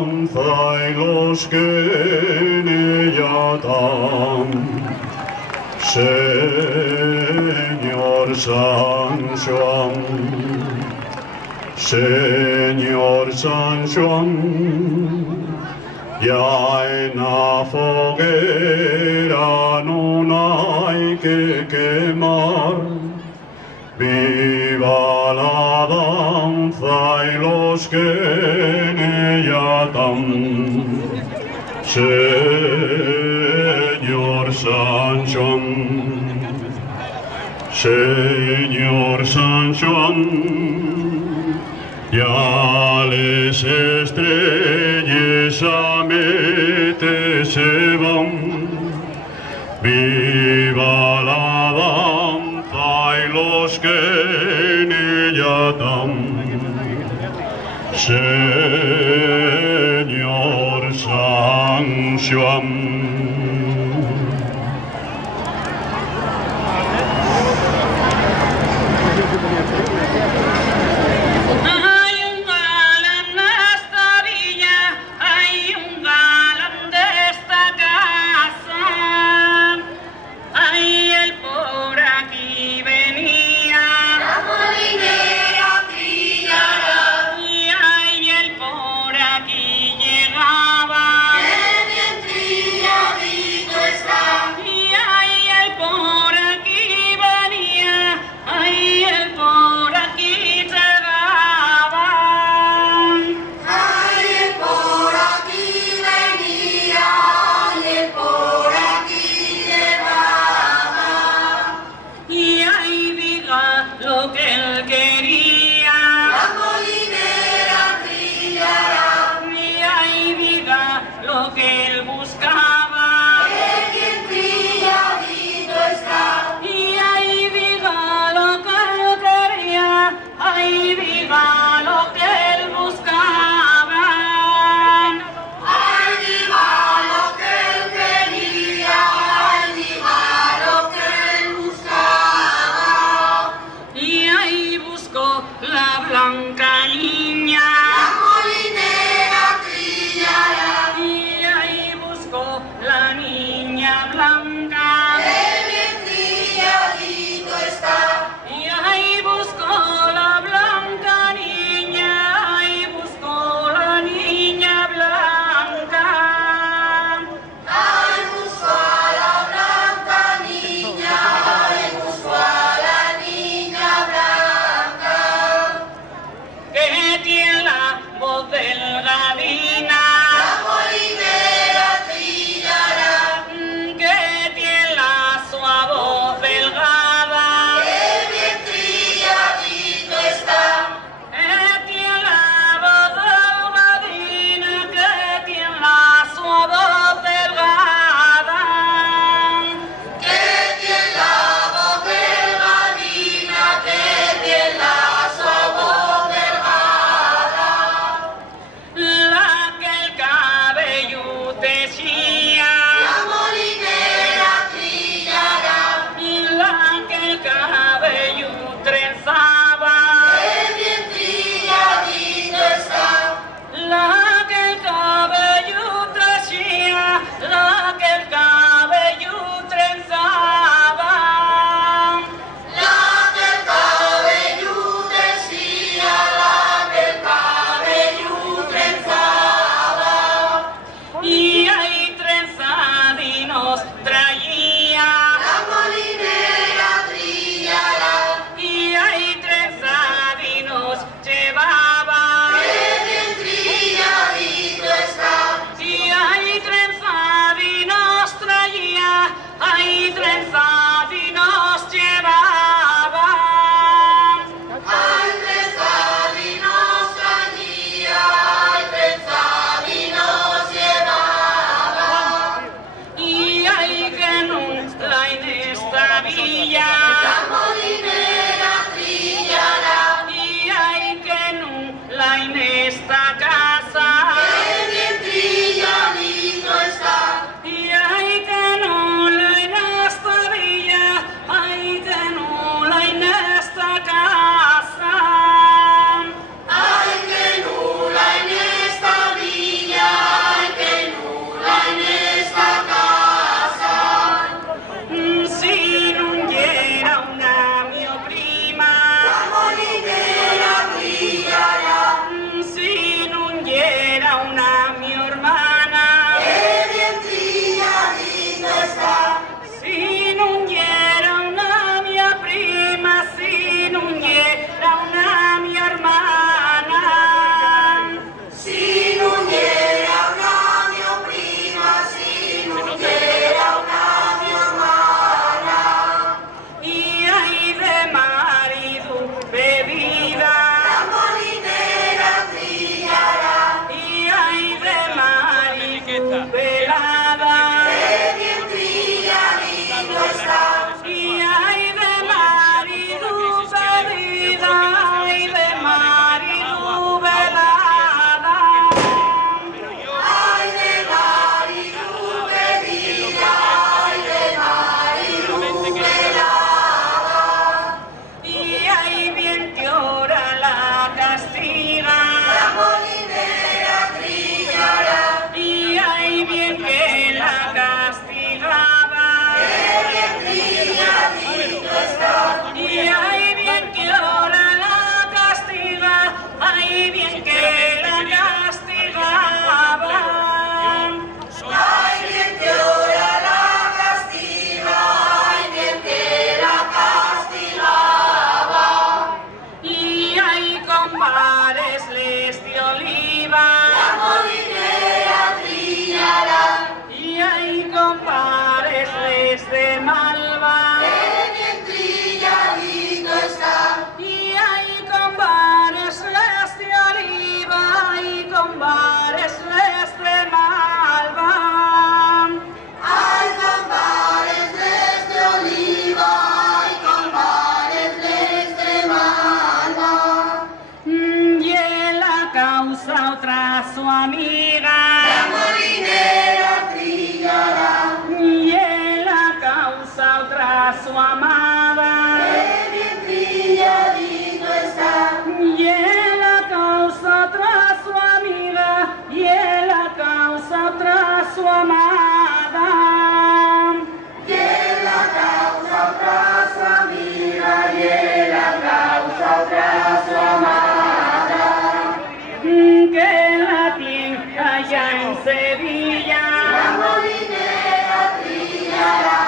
danza y los que en ella dan. Señor San Juan, Señor San Juan, ya en la foguera no hay que quemar. Viva la danza y los que en ella dan. Señor San Juan, Señor San Juan, ya les estrellas a mete se van. Viva la danza y los que en ella dan. Señor San Juan. El velada. Qué bien trilladito está. Y ay de Marilu perdida, ay de Marilu velada. Ay de Marilu perdida, ay de Marilu velada. Y ay bien que ahora la castiga. La molinera trillará. Y ay bien que la castigaba. Qué bien trilladito está. Y ay bien que ahora la castiga. Ay bien que la castigaba. Ay bien que ahora la castiga. Ay bien que la castigaba. Y hay compadres les de oliva. La molinera trillará. Y hay compadres les de malva. Qué bien trilladito está. Y hay compadres les de oliva. Y compadres les de malva. Hay compadres les de oliva. Hay compadres les de malva. Y en la causa otra su amiga. La molinera trillará. Y en la causa otra su amada. Qué bien trilladito está. Y en la causa otra su amiga. Y en la causa otra su amada. Y en la causa otra su amiga. Y en la causa otra su amada. Que la tiene allá en Sevilla. La molinera trillará.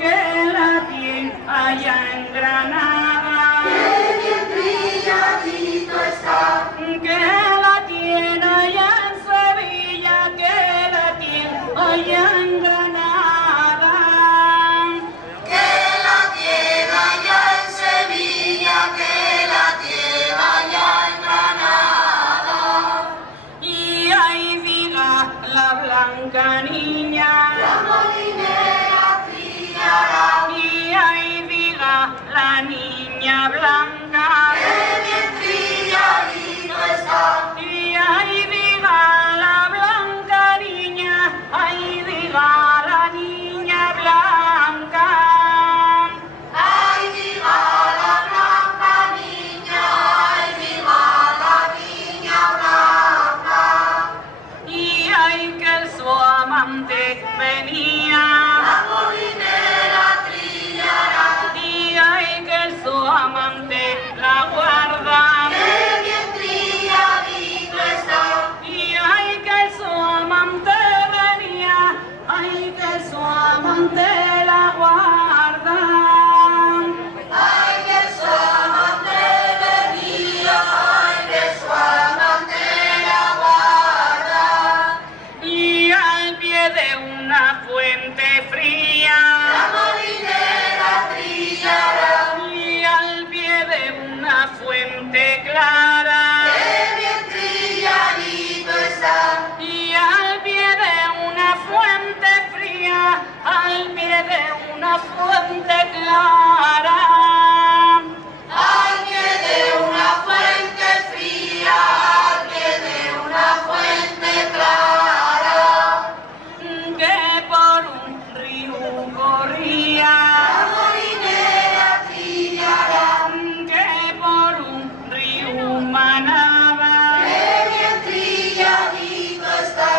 Que la tiene allá en Granada. Qué bien trilladito está. Que la tiene allá en Sevilla. Que la tiene allá en Granada. Que la tiene allá en Sevilla. Que la tiene allá en Granada. Y ahí diga la blanca niña. La molinera trillará. Y ahí diga la niña blanca. Qué bien trilladito está. Y ahí diga la blanca niña. Ahí diga la niña blanca. Ay, diga la blanca niña. Ay, diga la niña blanca. Y ay que su amante venía. La molinera trillará. Y ay que su amante la guarda. Qué bien trilladito está. Y ay que su amante venía. Ay que su amante la guarda. Ay que su amante venía. Ay que su amante la guarda. Y al pie de una fuente fría. La molinera trillará. Y al pie de una fuente clara. Qué bien trilladito está. Y al pie de una fuente fría. Al pie de una fuente clara. Al pie de una fuente fría. Al pie de una fuente clara. Que por un río corría. La molinera trillará. Que por un río manaba. Qué bien trilladito está.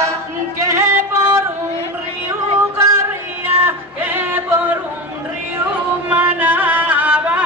Que por un río corría. Que por un río manaba.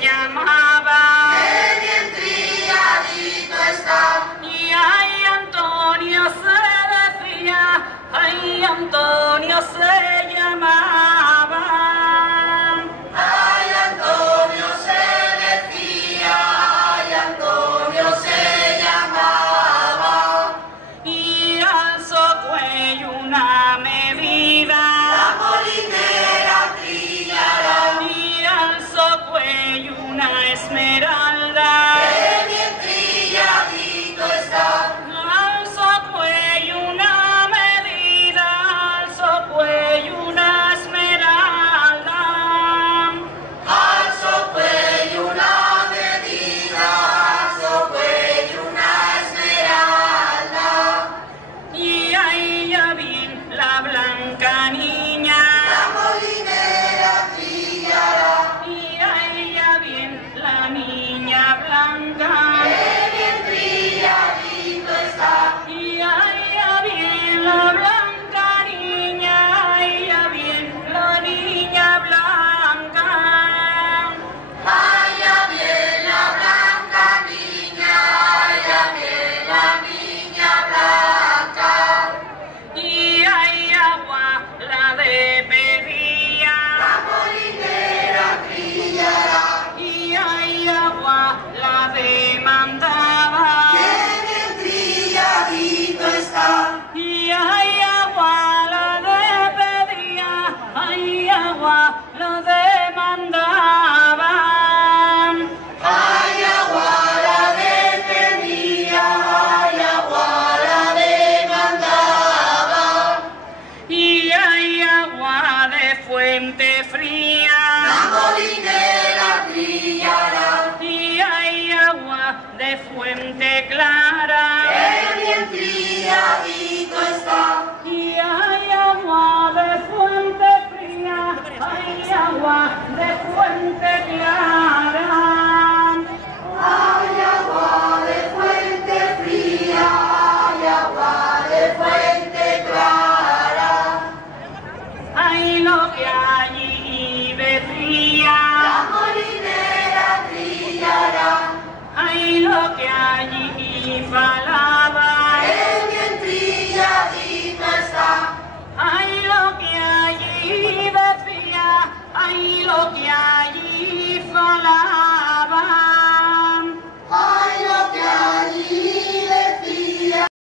llamaba. ¡Qué bien trilladito está! Y ay, Antonio se decía, ay, Antonio se llamaba. ¡Ay, Antonio se decía! ¡Ay, Antonio se llamaba! Y alzó cuello una medida. La molinera trillará. Y alzó cuello una esmeralda. ¡Qué bien trilladito está! Alzó cuello una medida. Alzó cuello una esmeralda. Alzo cuello una medida, alzo cuello una esmeralda. Y ahí ya bien la blanca niña. La molinera trillará. Y ahí ya bien la niña blanca. ¡Qué bien trilladito está! Y ahí ya bien la blanca niña. Ahí ya bien la niña blanca. ¡Vaya bien la blanca niña! ¡Vaya bien la niña blanca! Y hay agua la de pedía. La molinera trillará. Y hay agua la demandaba. ¡Qué bien trilladito está! Y hay agua la de pedía. Hay agua la demandaba. ¡Ay, agua la defendía! ¡Ay, agua la demandaba! Y hay agua de fuente fría. La molinera trillará. Y hay agua de fuente clara. ¡Qué bien trilladito está! Y hay agua de fuente fría, hay agua de fuente clara. ¡Ay, agua de fuente fría! ¡Ay, agua de fuente clara! Hay lo que allí decía, La molinera trillará. hay lo que allí falaba.